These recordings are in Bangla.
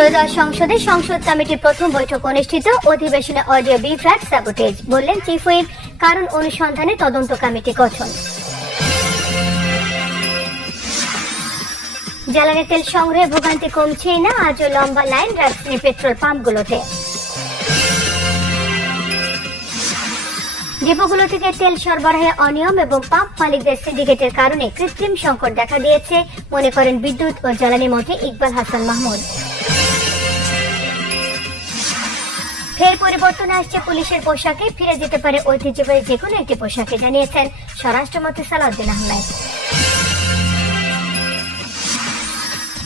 ত্রয়োদশ সংসদে সংসদ কমিটির প্রথম বৈঠক অনুষ্ঠিত। অধিবেশনে অডিও বিভ্রাট, স্যাবোটেজ, বললেন চিফ হুইপ। কারণ অনুসন্ধানে তদন্ত কমিটি গঠন। জ্বালানি তেল সংগ্রহে ভোগান্তি কমছেই না, আজও লম্বা লাইন রাজধানী পেট্রোল পাম্পগুলোতে। ডিপোগুলো থেকে তেল সরবরাহে অনিয়ম এবং পাম্প মালিকদের সিন্ডিকেটের কারণে কৃত্রিম সংকট দেখা দিয়েছে, মনে করেন বিদ্যুৎ ও জ্বালানি মন্ত্রী ইকবাল হাসান মাহমুদ। ফের পরিবর্তন আসছে পুলিশের পোশাকে, ফিরে যেতে পারে ঐতিহ্যবাহী যেকোনো একটি পোশাকে, জানিয়েছেন স্বরাষ্ট্রমন্ত্রী সালাউদ্দিন আহমেদ।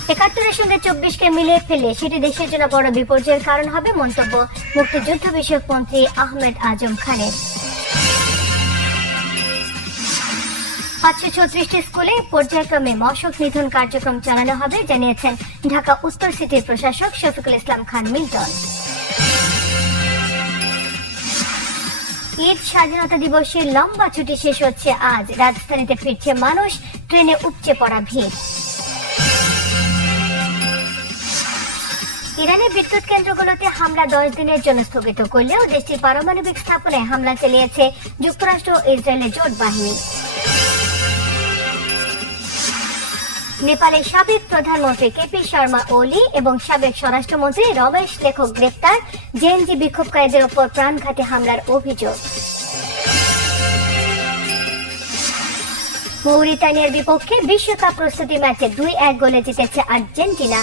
৭১-এর সঙ্গে ২৪-কে মিলিয়ে ফেললে সেটি দেশের জন্য বড় বিপর্যয়ের কারণ হবে, মন্তব্য মুক্তিযুদ্ধ বিষয়ক মন্ত্রী আহমেদ আজম খানের। ৫৩৬টি স্কুলে পর্যায়ক্রমে মশক নিধন কার্যক্রম চালানো হবে, জানিয়েছেন ঢাকা উত্তর সিটির প্রশাসক শফিকুল ইসলাম খান মিল্টন। ঈদ স্বাধীনতা দিবসের লম্বা ছুটি শেষ হচ্ছে আজ, রাজধানীতে ফিরছে মানুষ, ট্রেনে উপচে পড়া ভিড়। ইরানের বিদ্যুৎ কেন্দ্রগুলোতে হামলা ১০ দিনের জন্য স্থগিত করলেও দেশটির পারমাণবিক স্থাপনায় হামলা চালিয়েছে যুক্তরাষ্ট্র ও ইসরায়েলের জোট বাহিনী। নেপালের সাবেক প্রধানমন্ত্রী কেপি শর্মা ওলি এবং সাবেক স্বরাষ্ট্রমন্ত্রী রমেশ লেখক গ্রেপ্তার, জেএনজি বিক্ষোভকারীদের ওপর প্রাণঘাতী হামলার অভিযোগ। মৌরিতানিয়ার বিপক্ষে বিশ্বকাপ প্রস্তুতি ম্যাচে ২-১ গোলে জিতেছে আর্জেন্টিনা,